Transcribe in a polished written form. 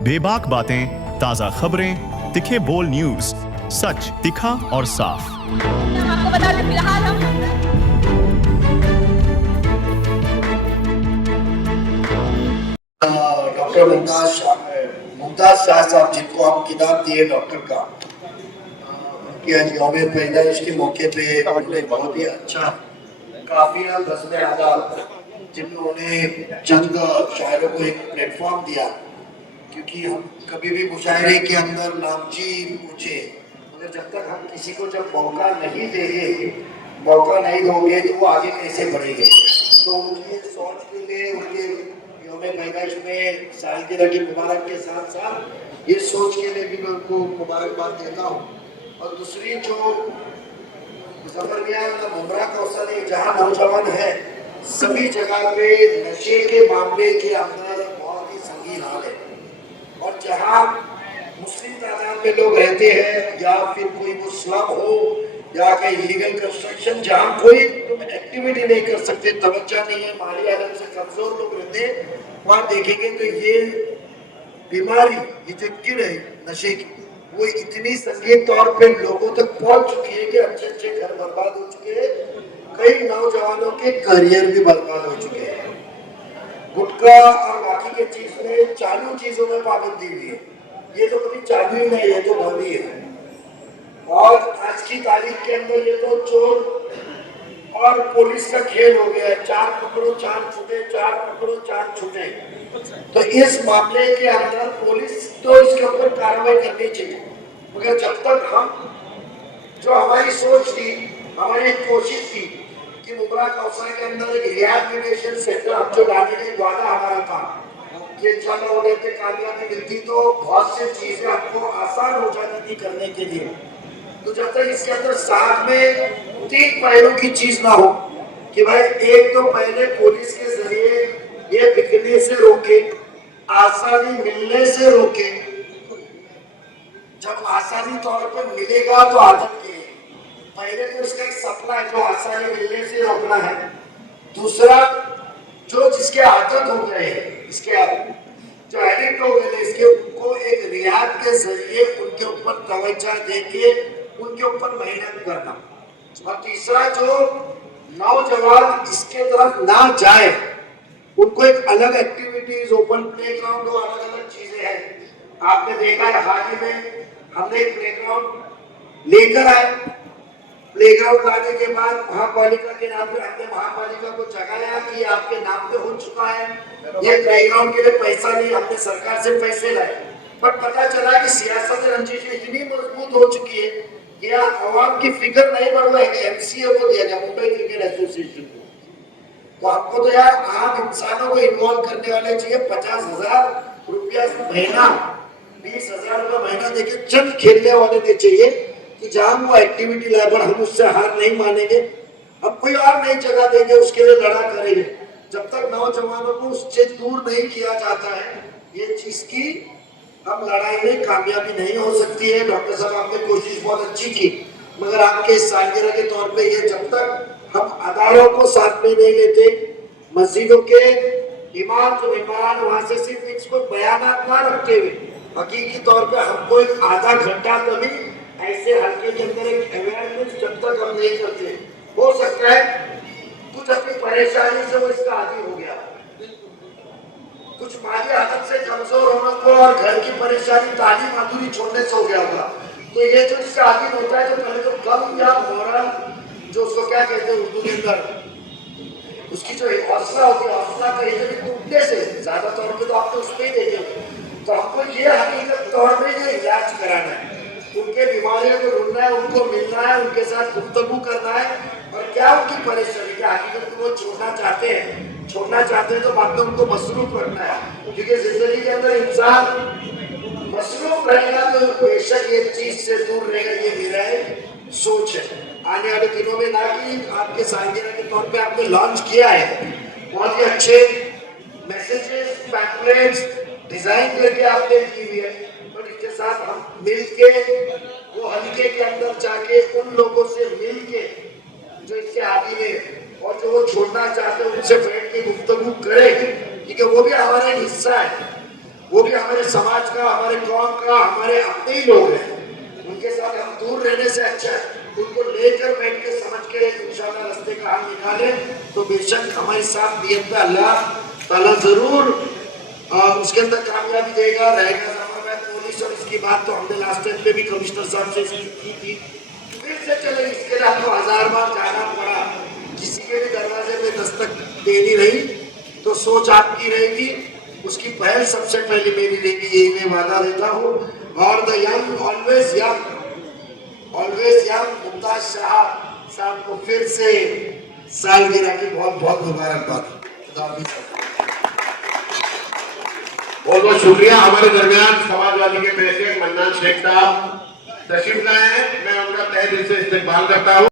बेबाक बातें, ताजा खबरें, तिखे बोल न्यूज, सच तिखा और साफ। आपको बता दें फिलहाल हम डॉक्टर मुमताज शाह साहब जिनको हम किताब दिए डॉक्टर का, उनकी आज यौम पैदाइश के मौके पे उन्होंने बहुत ही अच्छा काफिया बज़्म आदाब जिनमें उन्हें चंद शायरों को एक प्लेटफॉर्म दिया, क्योंकि हम कभी भी मुशायरे के अंदर नामची पूछे, मगर जब तक हम किसी को जब मौका नहीं देंगे, मौका नहीं दोगे तो वो आगे कैसे बढ़ेंगे। तो उनकी सोच के लिए, उनके यौम पैदाइश में सालगिरह की मुबारक के साथ साथ ये सोच के लिए भी मैं उनको मुबारकबाद देता हूँ। और दूसरी जो मुजफ्फर मियां मुमरा कौसर जहाँ नौजवान है, सभी जगह पे नशे के मामले के अंदर बहुत ही संगीन हाल है, और जहाँ मुस्लिम तादाद में लोग रहते हैं या फिर कोई वो स्लम हो या कहीं इलीगल कंस्ट्रक्शन, जहाँ कोई तुम एक्टिविटी नहीं कर सकते, तवज्जो नहीं है, माली आदम से कमजोर लोग रहते हैं, वहाँ देखेंगे तो ये बीमारी, ये जो कीड़ है नशे की, वो इतनी संगीन तौर पे लोगों तक पहुंच चुकी है कि अच्छे अच्छे घर बर्बाद हो चुके हैं, कई नौजवानों के करियर भी बर्बाद हो चुके हैं। गुटखा और बाकी के चीज में, चालू चीजों में पाबंदी हुई है, ये तो कभी चालू ही नहीं है, तो बंदी है। और आज की तारीख के अंदर ये तो चोर और पुलिस का खेल हो गया है, 4 पकड़ो 4 छूटे, 4 पकड़ो 4 छूटे। तो इस मामले के अंदर पुलिस तो इसके ऊपर कार्रवाई करनी चाहिए, मगर जब तक हम, जो हमारी सोच थी, हमारी कोशिश थी कि मुमरा कौसर के अंदर एक रिहैबिलिटेशन सेंटर हम जो लाने का वादा हमारा था, ये इंशाल्लाह होने पे कामयाबी मिलती तो बहुत सी चीजें आपको आसान हो जाती थी करने के लिए। तो जब तक इसके अंदर साथ में 3 पहलू की चीज ना हो कि भाई एक तो पहले पुलिस के जरिए ये बिकने से रोके, आसानी मिलने से रोके, जब आसानी तौर पर मिलेगा तो आदत की, पहले तो इसका एक सपना है जो आसानी मिलने से रोकना है। दूसरा, जो जिसके आदत हो गए, इसके जो एडिक्ट हो गए इसके, उनको एक रियाद के जरिए उनके ऊपर तवज्जो देके उनके ऊपर मेहनत करना। और तीसरा, जो नौजवान इसके तरफ ना जाए, उनको एक अलग एक्टिविटीज, ओपन प्लेग्राउंड और अलग अलग चीजें हैं। आपने देखा है हाल ही में हमने एक प्लेग्राउंड लेकर आए, प्लेग्राउंड लाने के बाद महापालिका के नाम पे हमने महापालिका को जगाया कि आपके नाम पे हो चुका है, ये प्लेग्राउंड के लिए पैसा नहीं, हमने सरकार से पैसे लाए, पर पता चला कि सियासत रंजिश इतनी मजबूत हो चुकी है कि आवाम की फिक्र नहीं बढ़ रही है। MCA को दिया गया, मुंबई क्रिकेट एसोसिएशन को, तो आपको तो यार आम इंसानों को इन्वॉल्व करने वाले चाहिए। 50,000 रुपया महीना, 20,000 रुपया महीना देके चंद खेलने वाले दे चाहिए कि जहां वो एक्टिविटी लेबर, हम उससे हार नहीं मानेंगे, हम कोई और नई जगह देंगे, उसके लिए लड़ा करेंगे। जब तक नौजवानों को उससे दूर नहीं किया जाता है, ये चीज की हम लड़ाई में कामयाबी नहीं हो सकती है। डॉक्टर साहब, आपने कोशिश बहुत अच्छी की, मगर आपके सालगिरह के तौर पे ये जब तक हम अदारों को साथ में नहीं लेते, मस्जिदों के इमाम जो इमाम वहां से सिर्फ इसको बयानात ना रखते हुए हकीकी तौर पे हमको एक आधा घंटा कभी ऐसे हल्के के अंदर एक अवेयरनेस जब तक हम नहीं करते, हो सकता है कुछ अपनी परेशानी से वो इसका आदी हो गया, कुछ माली हालत से कमजोर होने को और घर की परेशानी, तालीम अधूरी छोड़ने से हो गया होगा। तो ये जो इसका आदी होता है, तो पहले तो कम या मोरल, जो उसको क्या कहते हैं उर्दू के अंदर, उसकी जो हौसला होती है, हौसला कहीं से टूटने से ज्यादा तौर पे तो आपने उस पर ही देखे। तो हमको ये हकीकत तौर पे ये इलाज कराना है, उनके बीमारियों को ढूंढना है, उनको मिलना है, उनके साथ गुफ्तगू करना है, और क्या उनकी परेशानी, क्या हकीकत को वो छोड़ना चाहते हैं तो बाद में उनको मसरूफ रखना है, क्योंकि जिंदगी के अंदर इंसान मसरूफ रहेगा तो बेशक ये चीज से दूर रहेगा। ये मेरा एक सोच है। आने वाले दिनों में ना कि आपके सालगिरह के तौर पे आपने लॉन्च किया है, बहुत ही अच्छे मैसेजेस, पैम्फलेट्स डिजाइन करके आपने दी हुई है, और इसके साथ हम मिलके वो हल्के के अंदर जाके उन लोगों से मिलके जो इसके आदि में और जो वो छोड़ना चाहते हैं उनसे बैठ के गुफ्तगू करें, क्योंकि वो भी हमारा एक हिस्सा है, वो भी हमारे समाज का, हमारे कौम का, हमारे अपने ही लोग हैं। उनके साथ हम दूर रहने से अच्छा है उनको लेकर बैठ के समझ के इंशाल्लाह रास्ते का हल निकाले, तो बेशक हमारी साथ नियत पे अल्लाह ताला जरूर उसके अंदर कामयाबी देगा। रहेगा जमानत पुलिस, और इसकी बात तो हमने लास्ट टाइम पे भी कमिश्नर साहब से की थी, फिर से चले। इसके लिए हमको 1000 बार जाना पड़ा, किसी के भी दरवाजे पे दस्तक देनी रही, तो सोच आपकी रहेगी, उसकी पहल सबसे पहले मेरी रहेगी, यही मैं वादा देता हूँ। और the young always young, always young Mumtaz Shah साहब को फिर से सालगिरह की बहुत बहुत मुबारकबाद। बहुत बहुत शुक्रिया। हमारे दरमियान समाजवादी के प्रेसिडेंट मन्नान शेख साहब तशरीफ लाए हैं, मैं उनका तहे दिल से इस्तेमाल करता हूँ।